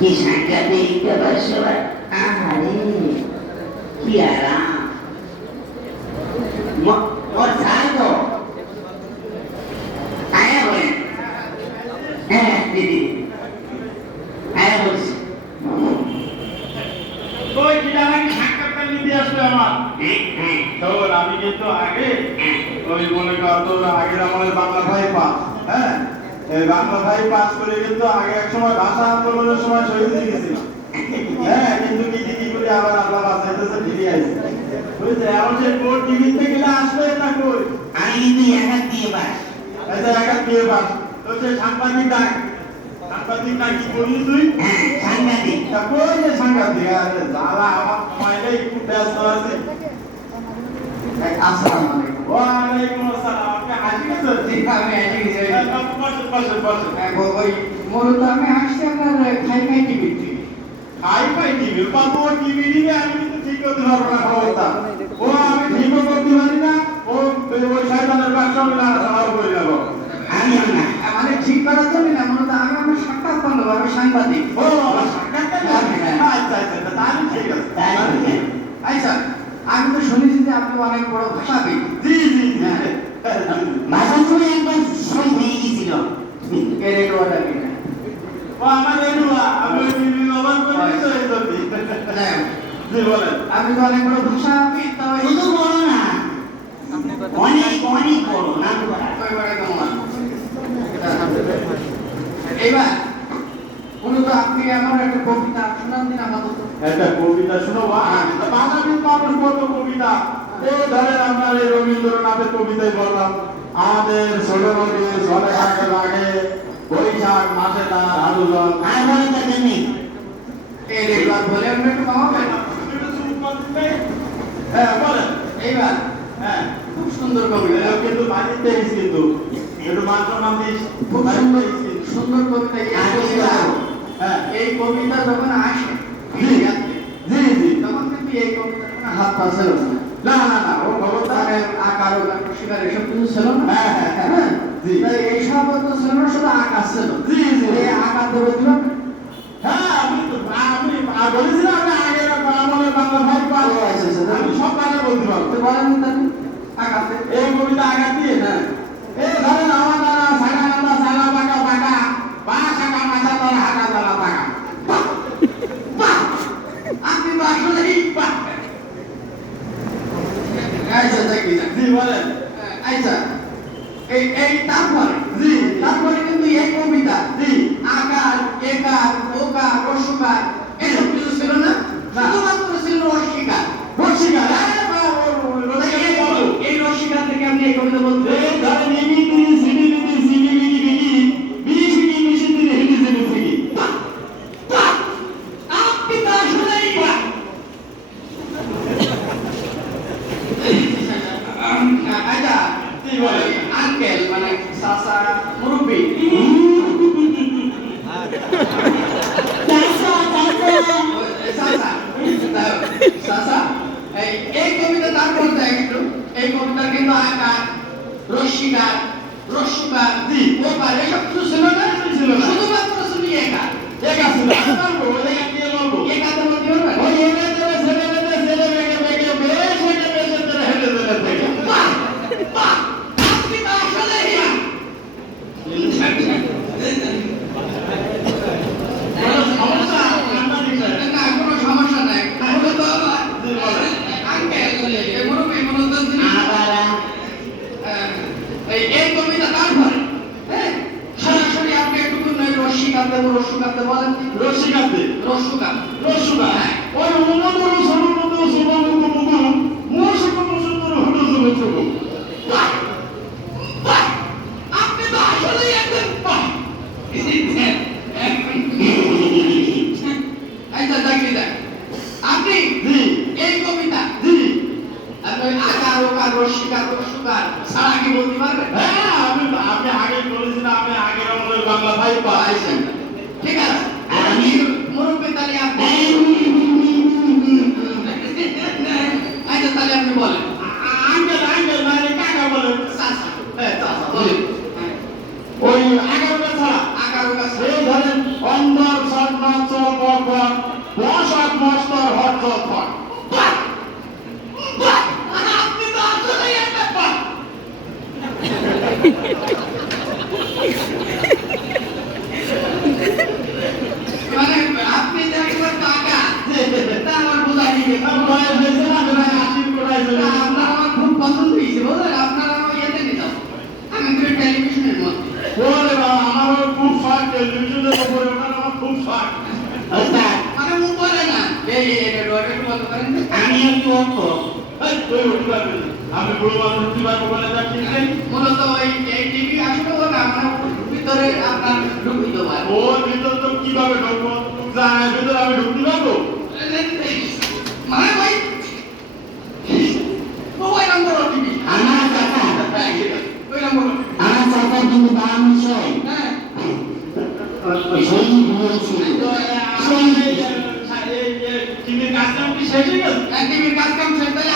কি সাংঘাতিক ব্যাপার সবার। আরে কি আরাম। ওর চাই তো আয়া বলেন। হ্যাঁ দিদি আয়া বলছি। ওই কিনা নাকি সাক্ষাৎকার নিতে আসবে আমার। শোন, আমি কিন্তু আগে ওই মনে কর তোর আগের আমাদের বাংলা ভাই পাস, হ্যাঁ এই বাংলা ভাই পাস করে কিন্তু আগে এক সময় ভাষা আন্দোলনের সময় শহীদ হয়ে গেছিলাম। হ্যাঁ, কিন্তু কি করে আবার আল্লাহ বাঁচাইতেছে ফিরে আইছে। বুঝছে এখন সে কোর্ট টিভিতে গেলে আসবে না কই। আমি কিন্তু একা দিয়ে বাস। আচ্ছা একা দিয়ে পাস তো সে সাংবাদিক ডাক। সাংবাদিক না কি করলি তুই? হ্যাঁ সাংঘাতিক। তা কই যে সাংবাদিক? আরে জ্বালা আমার মোবাইলে একটু ব্যস্ত আছে। আসসালামু আলাইকুম। ওয়ালাইকুম আসসালাম। আপনি হাসি গেছেন? জি আমি এসে গেছি। বসেন। ওই মূলত আমি আসছি আপনার খাই টিভি থেকে। হাই-ফাই টিভি, বাবু ও টিভি নিবে আমি কিন্তু ঠিক করতে পারবো না খবরটা। ও আমি ঠিকও করতে পারি না, ও ওই শয়তানের বাক্স আমি নাড়াচাড়াও করে যাবো। আমি না মানে ঠিক করার জন্য না, মূলত আমি আমার সাক্ষাৎ করবো, আমি সাংবাদিক। ও আমার সাক্ষাৎকার নেবে? আচ্ছা, তাহলে ঠিক আছে। আচ্ছা আমি তো শুনেছি যে আপনি অনেক বড় ভাষাবিদ। জি। ভাষা শুনে একবার সই হয়ে গেছিল। এর রেডিওটা কিনা ও আমার রেডুয়া, আমি ওই টিভি ব্যবহার করি তো এই জন্য। জি বলেন। আপনি তো অনেক বড় ভাষাবিদ, তবে শুধু বড় না, অনেক বড় নাম করা। এবার মূলত আপনি আমার একটা কবিতা শোনান দিন আমাদের। একটা কবিতা শোনো, বাঙালি মানুষ কত কবিতা। এই ধরেন আপনার এই রবীন্দ্রনাথের কবিতায় বললাম, আমাদের ছোট নদী জলে হাতে লাগে, বৈশাখ মাসে তার আলু জল। আর বলে তাদের নেই এই রেগুলার বলে আপনি একটু কমাবেন। হ্যাঁ বলেন। এইবার হ্যাঁ খুব সুন্দর কবিতা, কিন্তু বাড়িতে কিন্তু একটু মাত্র নাম দিস। খুব সুন্দর সুন্দর কবিতা। হ্যাঁ এই কবিতা যখন আসে জি তখন কিন্তু এই কবিতা কোনো হাত পা ছিল না। না ও খবরটা আকার ও শিকার এসব কিছু ছিল না। হ্যাঁ জি এইসব তো ছিল না, শুধু আকাশ ছিল। জি এই আকার দেবো দিলাম। হ্যাঁ আমি বলেছিলাম আমি আগে আমাদের বাংলা ভাই পাস, আমি সব গানে বলতে পারবো। বলেন তাহলে আকাশে এই কবিতা আঘাত দিয়ে এই ধরেন আমার দ্বারা সাগা নান্দা সাগা বাঁকা বাঁকা বা শাখা মাথা দ্বারা হাঁকা দ্বারা বাঁকা। আপনি তো আসলেই আচ্ছা দেখি না। জি বলেন। আচ্ছা এই জি তারপরে কিন্তু এই কবিতা জি আকার একার ওকার রসুকার এসব কিছু ছিল না, শুধুমাত্র ছিল রসিকার। রসিকার এই রসিকার থেকে আপনি এই কবিতা বলতে ধরেন ইমিতি সিডিবিটি সিডিবিটি বিড়ি মিশিতি হিডি সিডি। আপনি তো আসলেই আচ্ছা জি বলেন। আঙ্কেল মানে চাচা মুরব্বী এই কবিতা তারপর একটু এই কবিতা কিন্তু আকার রসিকার রসুকার ওকার এসব কিছু ছিল না, শুধুমাত্র শুনি একার। একা ছিল বলবো ওই একা দিয়ে বলবো একাতে বলতে পারবেন? ওই একা দেবে ছেলে দেবে ছেলে বেগে বেগে বেশ ওইটা বেশ ধরে হেলে দেবে থেকে। বাহ বাহ আপনি তো আসলেই সমস্যা আমরা দিচ্ছি। না কোনো সমস্যা নাই। মূলত জি বলেন। আঙ্কেল এই মুরব্বী মূলত তিনি এই কবিতা তারপরে হ্যাঁ সরাসরি আপনি একটু রসিকাতে রসুকাতে বলেন। রসিকাতে রসুকা রসুকা ওই উন্নতর সমুন্নত সমুন্নত মুকুল মুসুক মুসুন্দর হুডু সুগু সুগু। আপনি তো আসলেই একদম আচ্ছা দেখি দেখ আপনি জি এই কবিতা জি আপনি আকার ওকার রসিকার রসুকার ছাড়া কি বলতে পারবেন? হ্যাঁ আমি আগে বলেছিলাম আমি আগের আমাদের বাংলা ভাই পাইছেন। ঠিক আছে আমি মুরব্বী তাহলে আপনি আচ্ছা তাহলে আপনি বলেন। আঙ্কেল মানে কাকা বলেন। চাচা হ্যাঁ চাচা বলেন। ওই 11টা ছাড়া আকার ওকার এই ধরেন অন্ধর স্বর্ণ চোখ মানে আপনি যে একবার টাকা তা আমার বোঝা দিবে বয়স হয়েছে না, প্রায় 80 কোটায় চলে গেছে। আপনার আমার খুব পছন্দ হয়েছে বুঝলেন আপনার আমার ইয়েতে নিতাম আমি তো টেলিভিশনের মধ্যে ওরে বাবা, আমারও খুব শখ, টেলিভিশনের উপরে ওঠার আমার খুব শখ। মানে উপরে না এই এটা ডোরে বন্ধ করেন আমি একটু অর্থ এই, তুই উঠতে পারবি না। আমি বুড়ো মানুষ উঠতে পারবো বলে যা ঠিক নেই। মূলত ওই এই টিভি আসলে ও না মানে ভিতরে আপনার ঢুকিত পারে ওর ভিতর তো কিভাবে ঢুকবো? জানার ভিতর আমি ঢুকতে পারবো? মানে ভাই ওই নম্বর টিভি আমার চাচা ওই নম্বর আমার চাচা কিন্তু বামন সই হ্যাঁ সেই বলেছি টিভির কাজ কাম কি শেষ হয়ে গেছে? টিভির কাজ কাম শেষ তাহলে